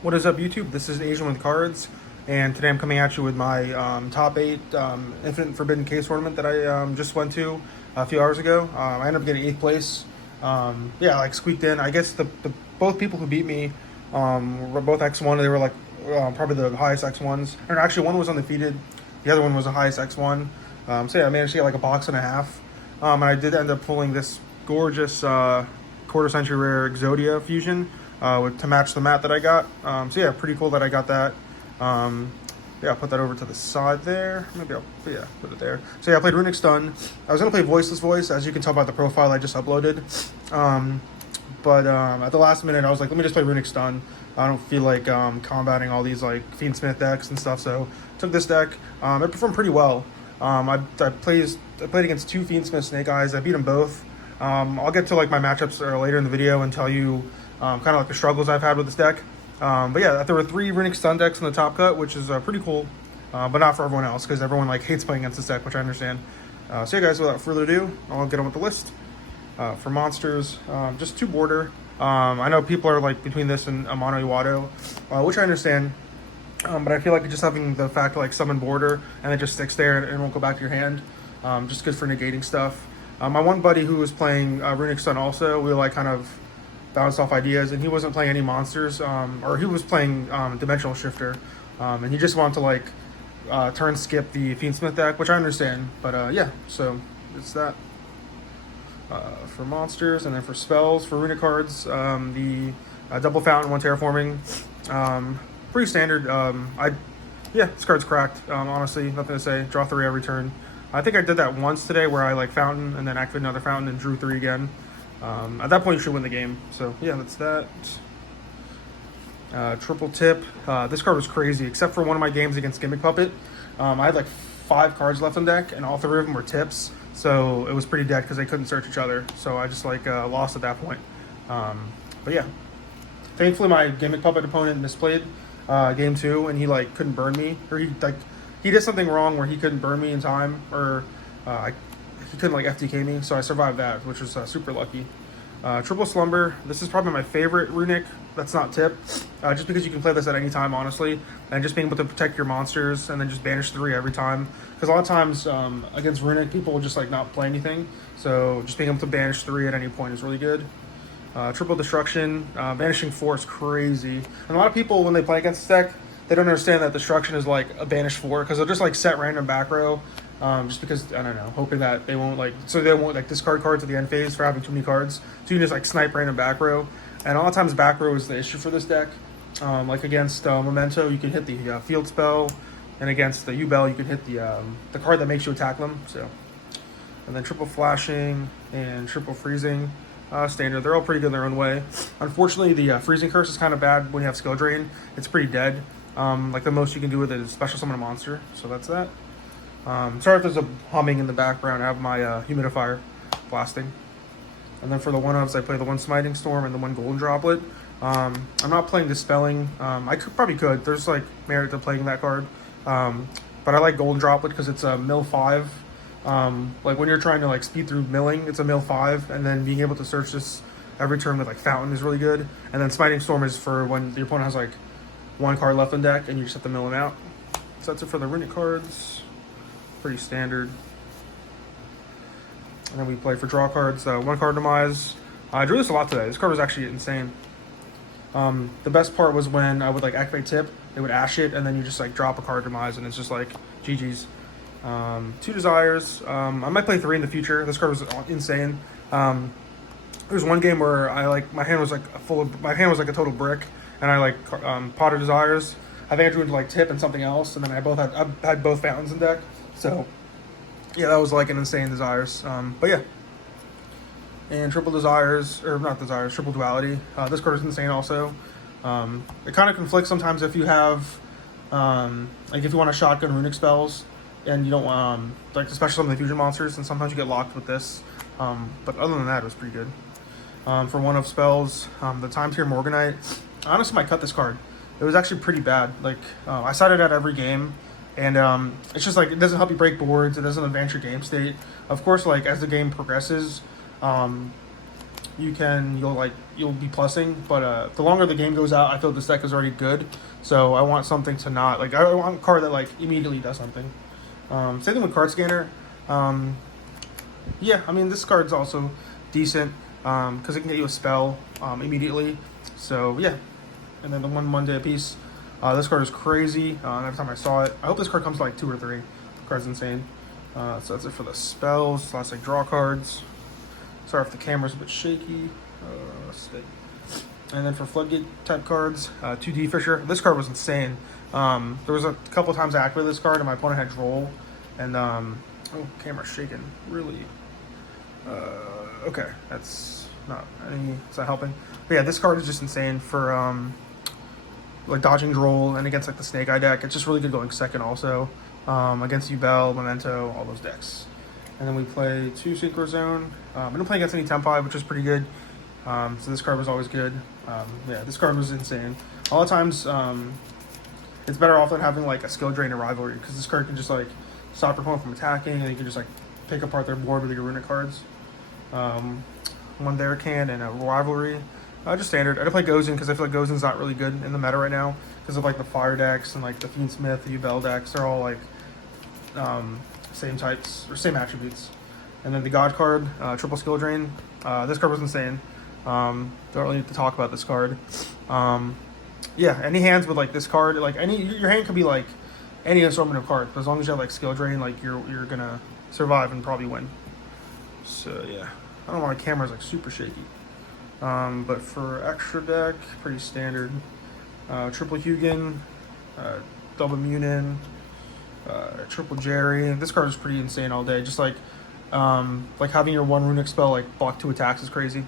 What is up, YouTube? This is Asian with Cards, and today I'm coming at you with my top 8 Infinite Forbidden Case tournament that I just went to a few hours ago. I ended up getting 8th place. Yeah, like squeaked in. I guess the both people who beat me were both X1. They were like probably the highest X1s. Or actually, one was undefeated. The other one was the highest X1. So yeah, I managed to get like a box and a half. And I did end up pulling this gorgeous quarter century rare Exodia fusion to match the mat that I got. So yeah, pretty cool that I got that. Yeah, I'll put that over to the side there. Maybe I'll put it there. So yeah, I played Runick Stun. I was gonna play Voiceless Voice, as you can tell by the profile I just uploaded. But at the last minute, I was like, let me just play Runick Stun. I don't feel like combating all these like Fiendsmith decks and stuff, so took this deck. It performed pretty well. I played against 2 Fiendsmith Snake Eyes. I beat them both. I'll get to like my matchups later in the video and tell you kind of like the struggles I've had with this deck. But yeah, there were 3 Runick Stun decks in the top cut, which is pretty cool, but not for everyone else because everyone like hates playing against this deck, which I understand. So yeah, guys, without further ado, I'll get on with the list. For monsters, just 2 border. I know people are like between this and Amano Iwado, which I understand. But I feel like just having the fact to like summon border and it just sticks there and it won't go back to your hand, just good for negating stuff. My one buddy who was playing Runick Stun also, we like kind of bounced off ideas, and he wasn't playing any monsters, or he was playing Dimensional Shifter, and he just wanted to like turn skip the Fiendsmith deck, which I understand. But yeah, so it's that. For monsters, and then for spells, for Runick cards, the double fountain, 1 terraforming, pretty standard. Yeah, this card's cracked. Honestly, nothing to say. Draw 3 every turn. I think I did that once today, where I like fountain and then activated another fountain and drew 3 again. At that point, you should win the game. So yeah, that's that. Triple tip. This card was crazy, except for one of my games against Gimmick Puppet. I had like 5 cards left on deck, and all 3 of them were tips. So it was pretty dead because they couldn't search each other. So I just like lost at that point. But yeah, thankfully my Gimmick Puppet opponent misplayed game 2, and he like couldn't burn me, or he did something wrong where he couldn't burn me in time, or he couldn't like FTK me. So I survived that, which was super lucky. Triple Slumber. This is probably my favorite Runick that's not tip, just because you can play this at any time, honestly, and just being able to protect your monsters and then just banish 3 every time. Because a lot of times against Runick, people will just like not play anything, so just being able to banish 3 at any point is really good. Triple Destruction. Banishing 4 is crazy, and a lot of people when they play against this deck, they don't understand that Destruction is like a banish 4, because they'll just like set random back row. Just because, I don't know, hoping that they won't like discard cards at the end phase for having too many cards. So you can just like snipe random back row. And a lot of times back row is the issue for this deck. Like against Memento, you can hit the field spell, and against the U-Bell, you can hit the card that makes you attack them. So, and then triple flashing and triple freezing, standard. They're all pretty good in their own way. Unfortunately, the freezing curse is kind of bad when you have skill drain. It's pretty dead. Like the most you can do with it is special summon a monster. So that's that. Sorry if there's a humming in the background. I have my humidifier blasting. And then for the 1-ofs, I play the 1 Smiting Storm and the 1 Golden Droplet. I'm not playing Dispelling. I probably could. There's like merit to playing that card. But I like Golden Droplet because it's a mill 5. Like when you're trying to like speed through milling, it's a mill 5, and then being able to search this every turn with like Fountain is really good. And then Smiting Storm is for when the opponent has like 1 card left in deck and you just have to mill them out. So that's it for the Runick cards. Pretty standard. And then we play for draw cards. 1 card demise. I drew this a lot today. This card was actually insane. The best part was when I would like activate tip, it would ash it, and then you just like drop a card demise, and it's just like GG's. 2 desires. I might play 3 in the future. This card was insane. There was one game where I like my hand was like a total brick, and I like pot of desires. I think I drew into like tip and something else, and then I had both fountains in deck. So, yeah, that was like an insane desires. But yeah. And triple desires, or not desires, triple duality. This card is insane also. It kind of conflicts sometimes if you have, like if you want to shotgun Runick spells, and you don't like especially some of the fusion monsters, and sometimes you get locked with this. But other than that, it was pretty good. For 1 of spells, the Time Tier Morganite. I honestly might cut this card. It was actually pretty bad. Like I sided at every game. And it's just like, it doesn't help you break boards. It doesn't advance your game state. Of course, like as the game progresses, you'll be plussing, but the longer the game goes out, I feel this deck is already good. So I want something to not like I want a card that like immediately does something. Same thing with Card Scanner. Yeah, I mean this card's also decent because it can get you a spell immediately. So yeah, and then the one Monday a piece. This card is crazy. Every time I saw it, I hope this card comes to like 2 or 3. The card's insane. So that's it for the spells. Last like draw cards. Sorry if the camera's a bit shaky. Stay. And then for floodgate type cards, 2D Fisher. This card was insane. There was a couple times I activated this card and my opponent had Droll. And, camera's shaking. Really. Okay, it's not helping. But yeah, this card is just insane for, like dodging Droll and against like the Snake Eye deck. It's just really good going second also. Against Ubel, Memento, all those decks. And then we play 2 Synchro Zone. I didn't play against any Tempai, which was pretty good. So this card was always good. Yeah, this card was insane. A lot of times, it's better off than having like a skill drain or rivalry because this card can just like stop your opponent from attacking, and you can just like pick apart their board with your Runick cards. One there can and a rivalry. Just standard. I didn't play Gozen because I feel like Gozen's not really good in the meta right now because of like the fire decks and like the Fiendsmith, the Ubel decks. They're all like same types or same attributes. And then the God card, triple skill drain. This card was insane. Don't really need to talk about this card. Yeah, any hands with like this card, like your hand could be like any assortment of cards, but as long as you have like skill drain, like you're gonna survive and probably win. So yeah, I don't know why my camera's like super shaky. But for extra deck, pretty standard. Triple Hugin, double Munin, triple Jerry. This card is pretty insane all day. Just like having your 1 Runick spell like block 2 attacks is crazy.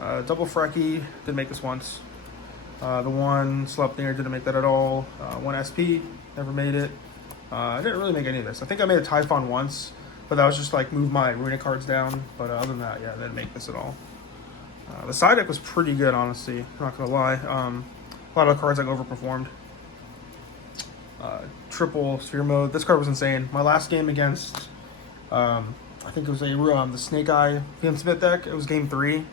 Double Frecky, did make this once. The 1 Sleipnir, didn't make that at all. 1 SP, never made it. I didn't really make any of this. I think I made a Typhon once, but that was just like move my Runick cards down. But other than that, yeah, I didn't make this at all. The side deck was pretty good, honestly. I'm not gonna lie. A lot of cards like overperformed. Triple Sphere Mode. This card was insane. My last game against, I think it was the Snake Eye Fiendsmith deck. It was game 3,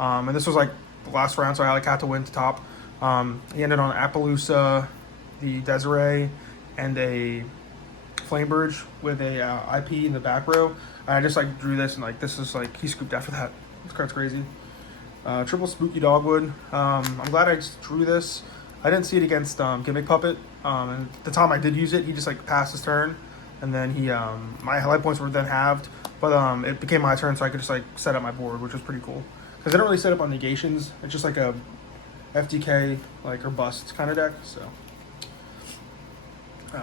and this was like the last round, so I had to win to top. He ended on Appaloosa, the Desiree, and a Flameburge with a IP in the back row. And I just like drew this, and like this is like he scooped after that. This card's crazy. Triple Spooky Dogwood. I'm glad I just drew this. I didn't see it against Gimmick Puppet. And the time I did use it, he just like passed his turn, and then he my life points were then halved. But it became my turn, so I could just like set up my board, which was pretty cool. Because I don't really set up on negations. It's just like a FTK like or bust kind of deck. So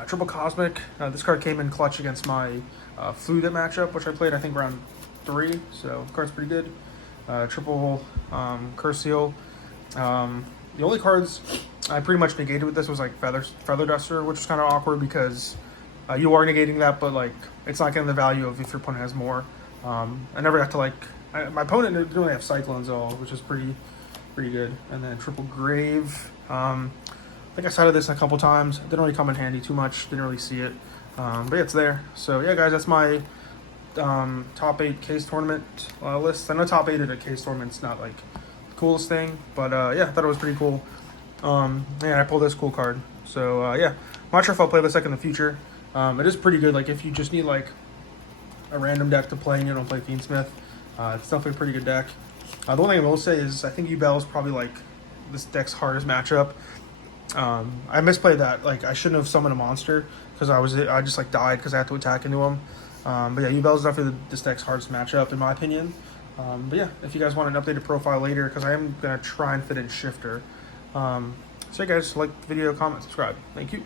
Triple Cosmic. This card came in clutch against my Fluid matchup, which I played I think round 3. So the card's pretty good. Triple Curse Seal. The only cards I pretty much negated with this was like Feather Duster, which was kind of awkward because you are negating that, but like it's not getting the value of if your opponent has more. I never got to like my opponent didn't really have Cyclones at all, which is pretty good. And then Triple Grave. I think I cited this a couple times. Didn't really come in handy too much. Didn't really see it, but yeah, it's there. So yeah, guys, that's my top 8 case tournament list. I know top 8 at a case tournament's not like the coolest thing, but yeah, I thought it was pretty cool. And I pulled this cool card. So yeah, I'm not sure if I'll play this deck in the future. It is pretty good. Like if you just need like a random deck to play and you don't play Fiendsmith, it's definitely a pretty good deck. The one thing I will say is I think Ubel is probably like this deck's hardest matchup. I misplayed that. Like I shouldn't have summoned a monster because I just like died because I had to attack into him. But yeah, Ubel is definitely this deck's hardest matchup in my opinion. But yeah, if you guys want an updated profile later, because I am gonna try and fit in Shifter. So yeah, guys, like the video, comment, subscribe. Thank you.